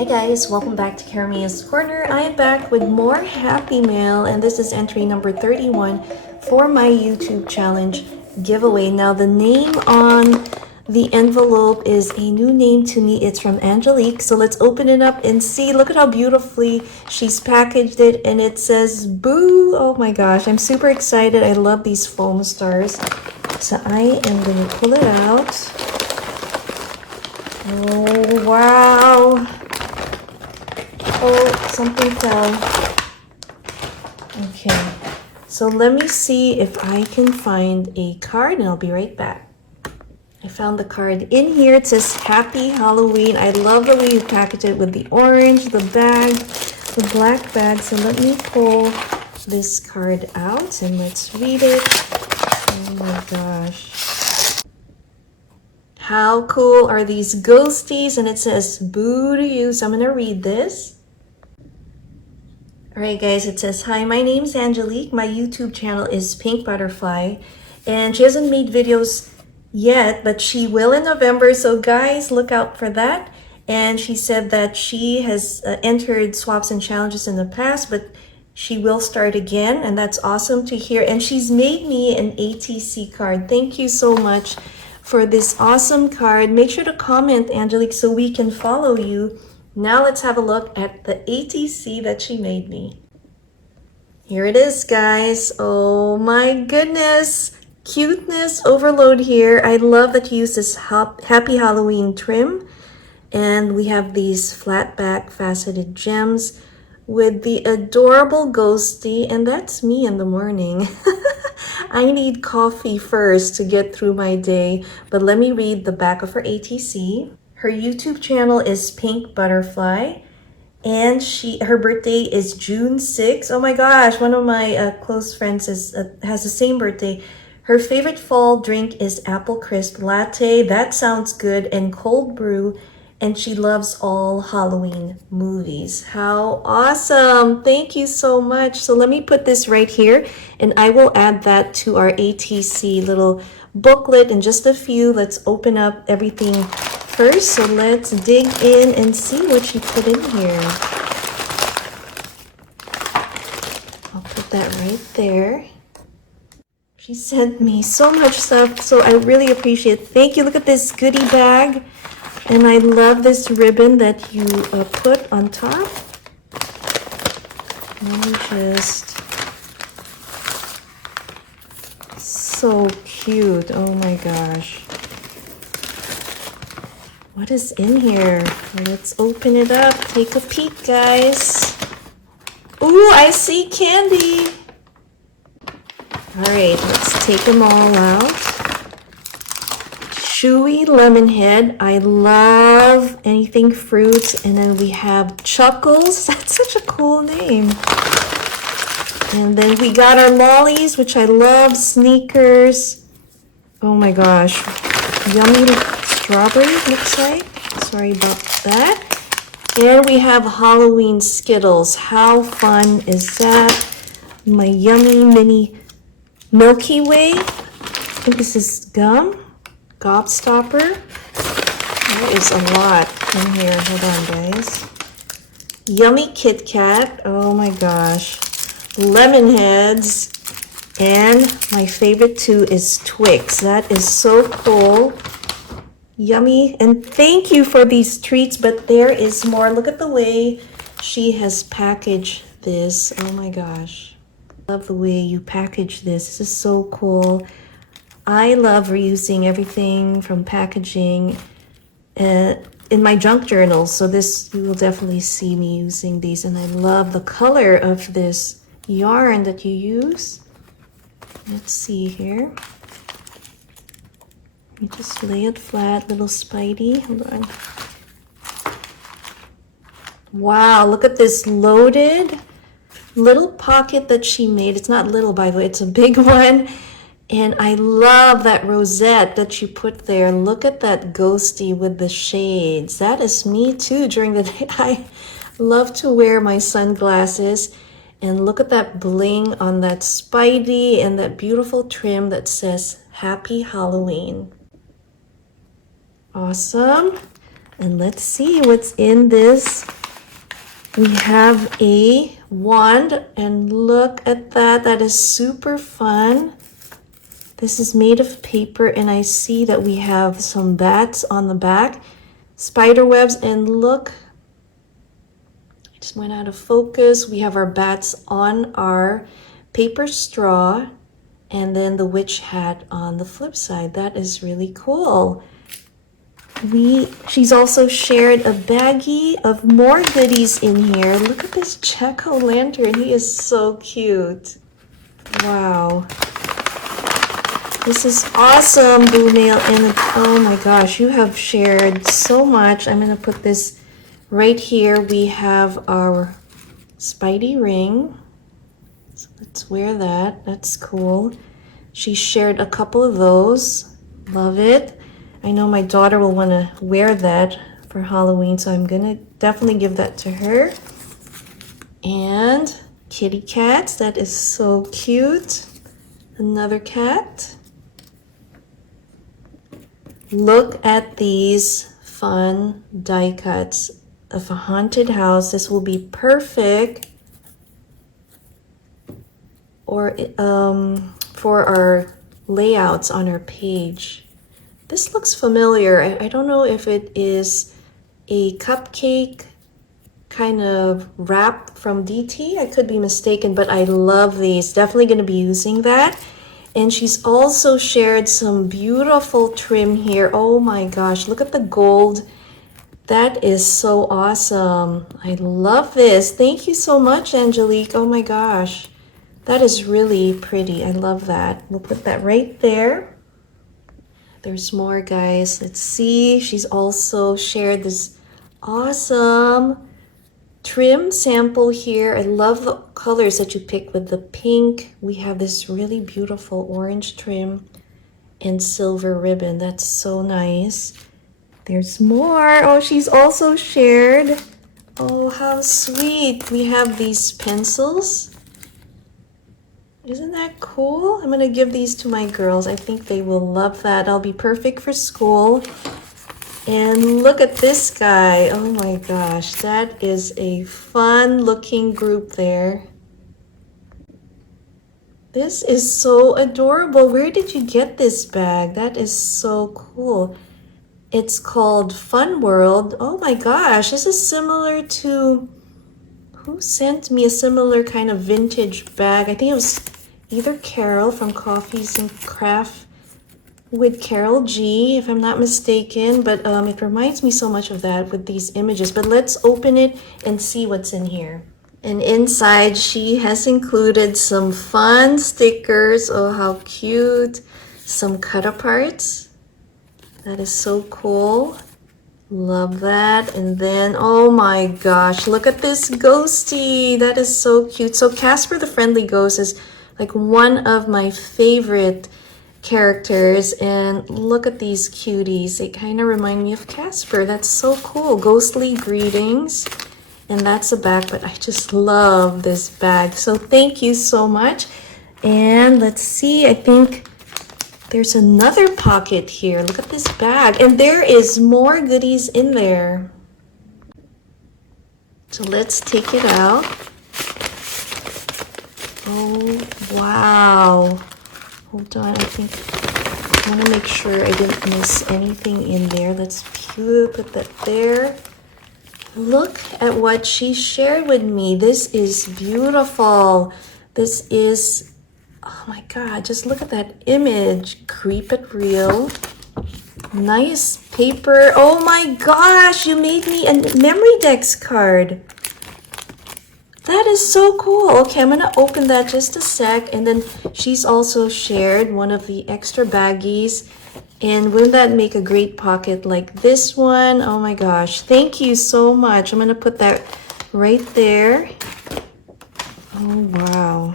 Hi guys, welcome back to Karamia's Corner. I am back with more Happy Mail, and this is entry number 31 for my YouTube challenge giveaway. Now the name on the envelope is a new name to me. It's from Angelique. So let's open it up and see. Look at how beautifully she's packaged it, and it says boo. Oh my gosh, I'm super excited. I love these foam stars. So I am going to pull it out. Oh wow. Oh, something fell. Okay, so let me see if I can find a card and I'll be right back. I found the card in here. It says Happy Halloween. I love the way you package it with the orange, the bag, the black bag. So let me pull this card out and let's read it. Oh my gosh. How cool are these ghosties? And it says boo to you. So I'm going to read this. Alright guys, it says, hi, my name's Angelique. My YouTube channel is Pink Butterfly. And she hasn't made videos yet, but she will in November. So guys, look out for that. And she said that she has entered swaps and challenges in the past, but she will start again. And that's awesome to hear. And she's made me an ATC card. Thank you so much for this awesome card. Make sure to comment, Angelique, so we can follow you. Now let's have a look at the ATC that she made me. Here it is, guys. Oh my goodness. Cuteness overload here. I love that you use this Happy Halloween trim. And we have these flat back faceted gems with the adorable ghosty. And that's me in the morning. I need coffee first to get through my day. But let me read the back of her ATC. Her YouTube channel is Pink Butterfly, and her birthday is June 6th. Oh my gosh, one of my close friends has the same birthday. Her favorite fall drink is apple crisp latte. That sounds good, and cold brew, and she loves all Halloween movies. How awesome. Thank you so much. So let me put this right here, and I will add that to our ATC little booklet in just a few. Let's open up everything first, so let's dig in and see what she put in here. I'll put that right there. She sent me so much stuff, so I really appreciate it. Thank you. Look at this goodie bag, and I love this ribbon that you put on top. Let me just... So cute. Oh my gosh. What is in here? Let's open it up. Take a peek, guys. Ooh, I see candy. All right, let's take them all out. Chewy lemon head. I love anything fruit. And then we have Chuckles. That's such a cool name. And then we got our lollies, which I love. Sneakers. Oh my gosh. Yummy strawberry, looks like. Sorry about that. And we have Halloween Skittles. How fun is that? My yummy mini Milky Way. I think this is gum. Gobstopper. There is a lot in here. Hold on, guys. Yummy Kit Kat. Oh my gosh. Lemon heads. And my favorite too is Twix. That is so cool. Yummy. And thank you for these treats, but there is more. Look at the way she has packaged this. Oh my gosh. Love the way you package this. This is so cool. I love reusing everything from packaging in my junk journals. So this, you will definitely see me using these. And I love the color of this yarn that you use. Let's see here. Let me just lay it flat, little Spidey. Hold on. Wow, look at this loaded little pocket that she made. It's not little, by the way, it's a big one. And I love that rosette that you put there. Look at that ghosty with the shades. That is me too during the day. I love to wear my sunglasses. And look at that bling on that Spidey and that beautiful trim that says Happy Halloween. Awesome. And let's see what's in this. We have a wand, and look at that. That is super fun. This is made of paper, and I see that we have some bats on the back, spider webs, and look, I just went out of focus. We have our bats on our paper straw, and then the witch hat on the flip side. That is really cool. She's also shared a baggie of more goodies in here. Look at this jack-o'-lantern. He is so cute. Wow. This is awesome, Boo Nail. And oh my gosh, you have shared so much. I'm going to put this right here. We have our Spidey ring. So let's wear that. That's cool. She shared a couple of those. Love it. I know my daughter will want to wear that for Halloween, so I'm going to definitely give that to her. And kitty cats. That is so cute. Another cat. Look at these fun die cuts of a haunted house. This will be perfect or for our layouts on our page. This looks familiar. I don't know if it is a cupcake kind of wrap from DT. I could be mistaken, but I love these. Definitely going to be using that. And she's also shared some beautiful trim here. Oh my gosh, look at the gold. That is so awesome. I love this. Thank you so much, Angelique. Oh my gosh. That is really pretty. I love that. We'll put that right there. There's more, guys. Let's see. She's also shared this awesome trim sample here. I love the colors that you pick with the pink. We have this really beautiful orange trim and silver ribbon. That's so nice. There's more. Oh, she's also shared. Oh, how sweet. We have these pencils. Isn't that cool? I'm going to give these to my girls. I think they will love that. I'll be perfect for school. And look at this guy. Oh my gosh, that is a fun looking group there. This is so adorable. Where did you get this bag? That is so cool. It's called Fun World. Oh my gosh, this is similar to... Who sent me a similar kind of vintage bag? I think it was either Carol from Coffees and Craft with Carol G, if I'm not mistaken. But it reminds me so much of that with these images. But let's open it and see what's in here. And inside, she has included some fun stickers. Oh, how cute. Some cut-aparts. That is so cool. Love that. And then, oh my gosh, look at this ghosty. That is so cute. So Casper the Friendly Ghost is like one of my favorite characters. And look at these cuties. They kind of remind me of Casper. That's so cool. Ghostly greetings. And that's a bag, but I just love this bag. So thank you so much. And let's see, I think there's another pocket here. Look at this bag. And there is more goodies in there. So let's take it out. Oh, wow. Hold on, I want to make sure I didn't miss anything in there. Let's put that there. Look at what she shared with me. This is beautiful. This is... Oh my God, just look at that image. Creep It Real. Nice paper. Oh my gosh, you made me a memory dex card. That is so cool. Okay, I'm going to open that just a sec. And then she's also shared one of the extra baggies. And wouldn't that make a great pocket like this one? Oh my gosh, thank you so much. I'm going to put that right there. Oh, wow.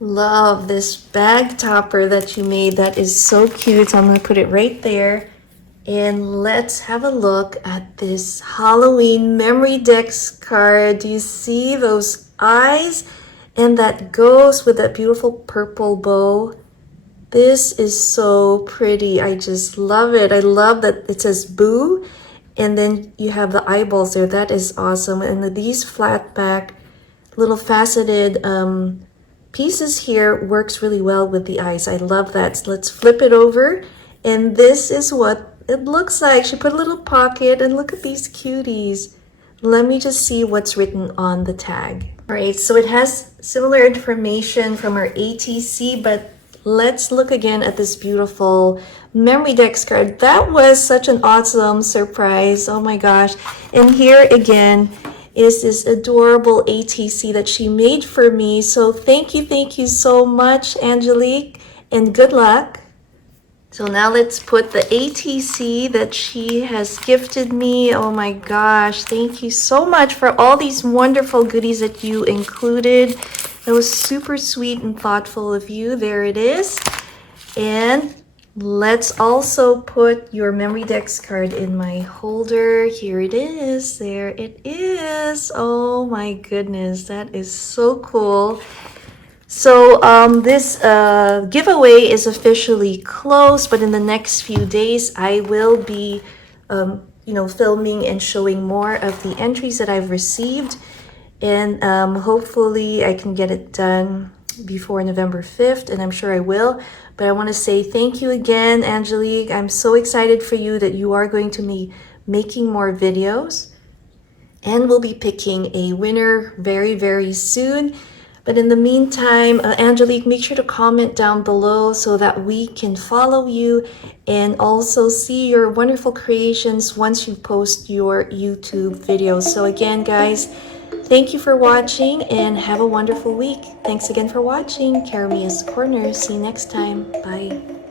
Love this bag topper that you made. That is so cute. So I'm going to put it right there. And let's have a look at this Halloween memory dex card. Do you see those eyes? And that ghost with that beautiful purple bow. This is so pretty. I just love it. I love that it says Boo. And then you have the eyeballs there. That is awesome. And these flat back little faceted pieces here works really well with the eyes. I love that. So let's flip it over. And this is what it looks like. She put a little pocket, and look at these cuties. Let me just see what's written on the tag. All right, so it has similar information from our ATC, but let's look again at this beautiful memory dex card. That was such an awesome surprise. Oh my gosh. And here again is this adorable ATC that she made for me. So thank you so much, Angelique, and good luck. So now let's put the ATC that she has gifted me. Oh my gosh, thank you so much for all these wonderful goodies that you included. That was super sweet and thoughtful of you. There it is. And let's also put your memory dex card in my holder. Here it is. There it is. Oh my goodness, that is so cool. So this giveaway is officially closed, but in the next few days I will be filming and showing more of the entries that I've received, and hopefully I can get it done before November 5th, and I'm sure I will. But I want to say thank you again, Angelique. I'm so excited for you that you are going to be making more videos, and we'll be picking a winner very soon. But in the meantime, Angelique, make sure to comment down below so that we can follow you and also see your wonderful creations once you post your YouTube videos. So again, guys, thank you for watching and have a wonderful week. Thanks again for watching. Carry me as the corner. See you next time. Bye.